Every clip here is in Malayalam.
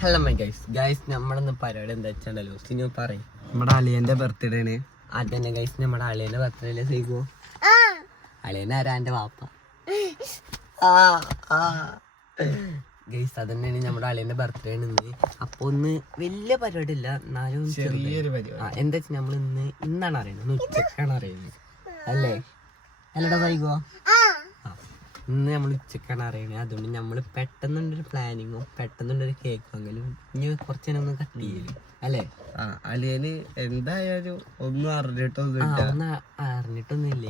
ഹലോ മൈ ഗൈസ് നമ്മളൊന്ന് പരിപാടി എന്താ വെച്ചാണ്ടല്ലോ സിനിമ പറയും. നമ്മുടെ അളിയന്റെ ബർത്ത്ഡേ ആണ്. അതന്നെ ഗൈസ്, നമ്മുടെ അളിയന്റെ ബർത്ത്ഡേ സീക്കോ. അളിയൻ ആരാ? എന്റെ വാപ്പ. ഗൈസ് അതന്നെയാണ് നമ്മുടെ അളിയന്റെ ബർത്ത്ഡേ ആണ് ഇന്ന്. അപ്പൊ ഒന്ന് വലിയ പരിപാടി ഇല്ല, എന്നാലും ചെറിയൊരു പരിപാടി. എന്താ വെച്ചാൽ നമ്മൾ ഇന്നാണ് അറിയുന്നത്, ഉച്ചക്കാണ് അറിയുന്നത് അല്ലേ? അല്ലടാ വൈകോ. ഇന്ന് നമ്മൾ ഉച്ചക്കാണ് അറിയണത്. അതുകൊണ്ട് നമ്മൾ പെട്ടെന്നുണ്ടൊരു പ്ലാനിങ്ങും പെട്ടെന്നുണ്ടൊരു കേക്കും അങ്ങനെ ഇനി കുറച്ച് നേരം ഒന്ന് കട്ട് ചെയ്യല് അല്ലേ? അളിയന് എന്തായാലും ഒന്നും അറിഞ്ഞിട്ടൊന്നുമില്ലേ.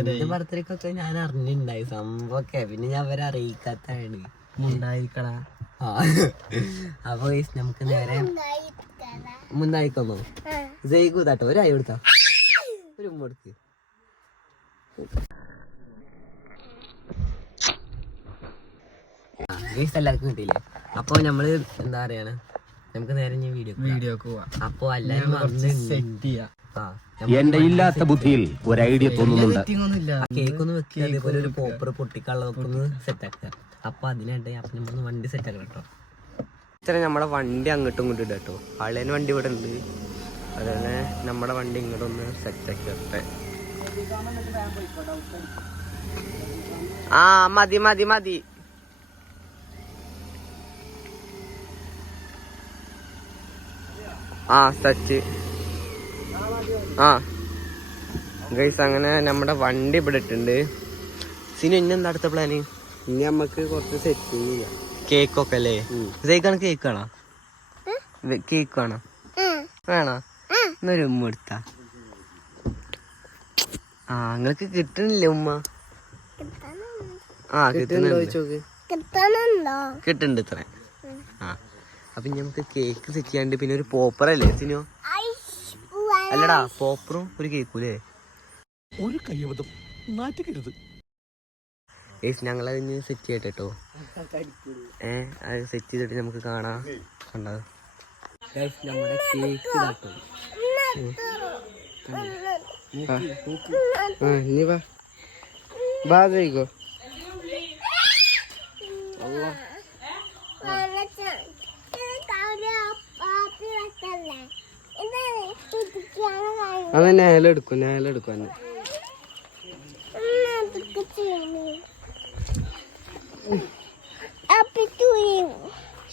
എന്റെ ബർത്ത്ഡേക്കൊക്കെ ഞാൻ അറിഞ്ഞിട്ടുണ്ടായി സംഭവമൊക്കെ, പിന്നെ ഞാൻ അവരെ അറിയിക്കാത്താണ് മുണ്ടായിരിക്കടാ. അപ്പൊ നമുക്ക് നേരെ മുന്നായിക്കൊന്നോ ജയിക്കൂതാട്ടോ. ഒരു ആയി കൊടുത്താ ഒരു കൊടുക്ക്. എല്ലാവർക്കും കിട്ടിയില്ലേ? അപ്പൊ നമ്മള് എന്താ പറയാണ്, നമുക്ക് നേരെ വീഡിയോക്ക് പോവാം. അപ്പൊ എല്ലാരും സെറ്റ് ചെയ്യാം. എന്റെ ഇല്ലാത്ത ബുദ്ധിയിൽ ഒരു ഐഡിയ തോന്നുന്നുണ്ട്. കേക്ക് ഒന്ന് വെക്കുക, അതേപോലെ ഒരു പോപ്പർ പൊട്ടിക്കള്ളതൊക്കെ ഒന്ന് സെറ്റ് ആക്കുക. അപ്പൊ അതിനായിട്ട് അപ്പൊ നമ്മളൊന്ന് വണ്ടി സെറ്റ് ആക്കണം കേട്ടോ. ഇത്ര നമ്മുടെ വണ്ടി അങ്ങോട്ടും ഇങ്ങോട്ടും ഇടാം കേട്ടോ. ആളേന് വണ്ടി ഇവിടെ ഉണ്ട്, അതുപോലെ നമ്മുടെ വണ്ടി ഇങ്ങോട്ടൊന്ന് സെറ്റ് ആക്കി വരട്ടെ. മതി മതി മതി. സെറ്റ്. ഗൈസ് അങ്ങനെ നമ്മുടെ വണ്ടി ഇവിടെ ഇട്ടുണ്ട്. സിനു ഇന്നെന്താ അടുത്ത പ്ലാന്? ഇനി നമ്മക്ക് കുറച്ച് സെറ്റിങ് ചെയ്യാം. കേക്കൊക്കെ അല്ലേ? ഇതേക്കാണ് കേക്ക് വേണോ? കേക്ക് വേണോ? വേണോ? എന്നൊരു ഉമ്മ എടുത്താ. നിങ്ങൾക്ക് കിട്ടണില്ലേ ഉമ്മ? കിട്ടുന്നുണ്ട് ഇത്ര. അപ്പൊ നമുക്ക് കേക്ക് സെറ്റ് ചെയ്യാണ്ട് പിന്നെ ഒരു പോപ്പർ അല്ലേ സിനോ? അല്ലടാ, പോപ്പറും ഒരു കേക്കൂലേ? ഒരു കയ്യബദ്ധം നാറ്റിക്കരുത്. ഞങ്ങളതിന് സെറ്റ് ചെയ്യട്ടെ കേട്ടോ. അത് സെറ്റ് ചെയ്തിട്ട് നമുക്ക് കാണാം. കണ്ടത് നമ്മുടെ കേക്ക് ഇതാട്ടോ. ഇനി വാ ജയിക്കോ. അത് നേലെടുക്കും തന്നെ.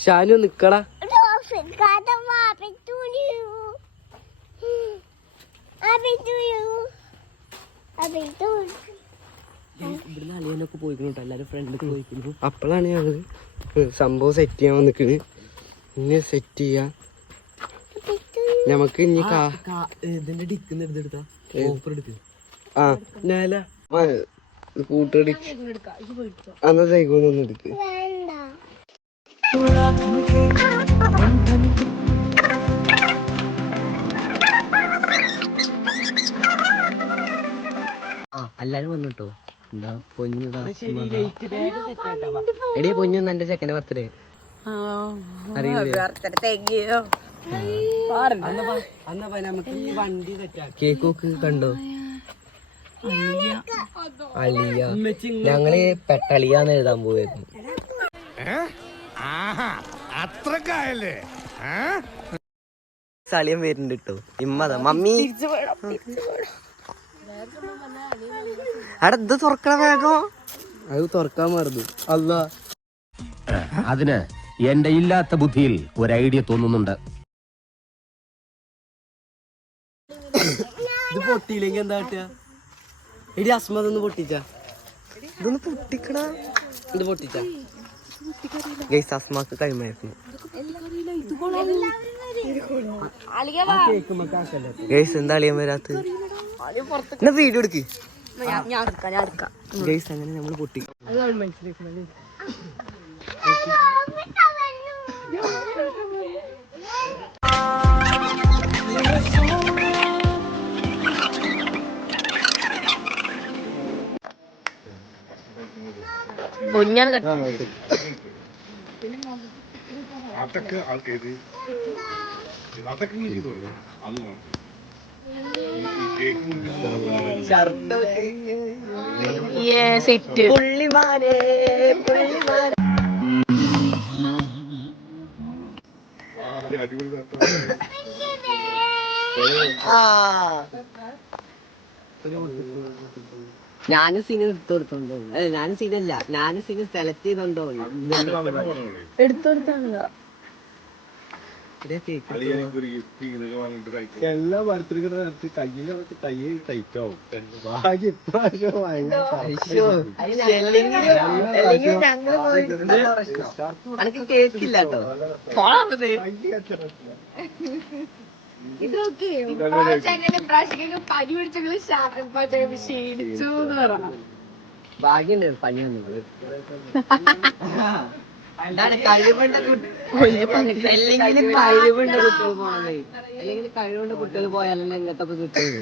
ഷാനു നിക്കടാ. ഇവിടുന്ന് അളിയനൊക്കെ പോയിക്കണോട്ടോ, എല്ലാരും ഫ്രണ്ടൊക്കെ പോയിക്കുന്നു. അപ്പോഴാണ് ഞങ്ങള് സംഭവം സെറ്റ് ചെയ്യാൻ വന്നിക്കണ്. ഇനി സെറ്റ് ചെയ്യാ നമുക്ക്. ഇനി ഇതിന്റെ ഡിക്കുന്ന എടുത്തെടുത്താ ഓഫർ എടുക്ക. ഞാല കൂട്ടടി അന്ന് സൈക്കോന്നൊന്നും എടുക്ക്. എല്ലാരും വന്നിട്ടോ. എന്താ പൊന്നു എടിയ പൊന്നു എന്റെ ചെക്കന്റെ ബർത്ത്ഡേ കേക്ക് കണ്ടോ? അലിയ. ഞങ്ങള് പെട്ടളിയാന്ന് എഴുതാൻ പോയിരുന്നു. സളിയം വരുന്നുണ്ട് കേട്ടോ. ഇമ്മതാ മമ്മി അവിടെ ഇത് തുറക്കണ വേഗം. അത് തുറക്കാൻ മറന്നു. അല്ല അതിന് എന്റെ ഇല്ലാത്ത ബുദ്ധിയിൽ ഒരു ഐഡിയ തോന്നുന്നുണ്ട്. ഇത് പൊട്ടിയില്ലെങ്കിൽ എന്താ കിട്ടുക? എടി അസ്മതൊന്ന് പൊട്ടിച്ച. ഇതൊന്ന് പൊട്ടിക്കണ. ഇത് പൊട്ടിച്ച ഗൈസ് അസ്മാക്ക് കഴിമായിരുന്നു. ഗൈസ് എന്താ അളിയാൻ വരാത്ത? എന്നാ വീഡിയോ എടുക്ക്. ഗൈസ് അങ്ങനെ നമ്മള് പൊട്ടി. അതൊക്കെ ആൾക്കാര് അതൊക്കെ സെറ്റ് പുള്ളിമാരെ അടിപൊളി നട്ടം. ഞാനും സീന് എടുത്തു കൊടുത്തോണ്ടോ ഞാനും സീനല്ല ഞാനും സീന് സെലക്ട് ചെയ്തോണ്ടോ അളിയനെനിക്കൊരു gift ഇങ്ങനെയൊക്കെ വാങ്ങിയിട്ട് കഴിക്കാം. എല്ലാ ബർത്ത്ഡേ നേരത്ത് കയ്യിൽ കൈ ടൈറ്റ് ആവും ഭാഗ്യം ഇപ്രാവശ്യം അനക്ക് കേക്കില്ല കേട്ടോ ഇതൊക്കെ പ്രാവശ്യം പനി പിടിച്ചെങ്കിലും ക്ഷീണിച്ചു എന്ന് പറഞ്ഞു. ഭാഗ്യണ്ട് പനി വന്നത് കഴിവുണ്ട് അല്ലെങ്കിൽ കഴിവുണ്ട് കുട്ടികൾ പോണത് അല്ലെങ്കിൽ കഴിവുണ്ട് കുട്ടികൾ പോയാലല്ലേ ഇങ്ങനത്തെ കിട്ടുന്നത്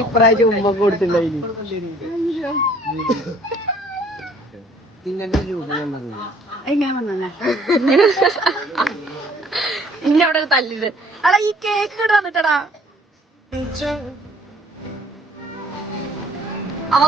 ഇപ്രാവശ്യം ഉമ്മ കൊടുത്തിണ്ടായി പിന്നെ രൂപ വന്നത് എങ്ങനെ വന്നേ ഇന്നെ അവിടെ തല്ലിത് അടാ ഈ കേക്ക് ഇവിടെ വന്നിട്ടടാ അവ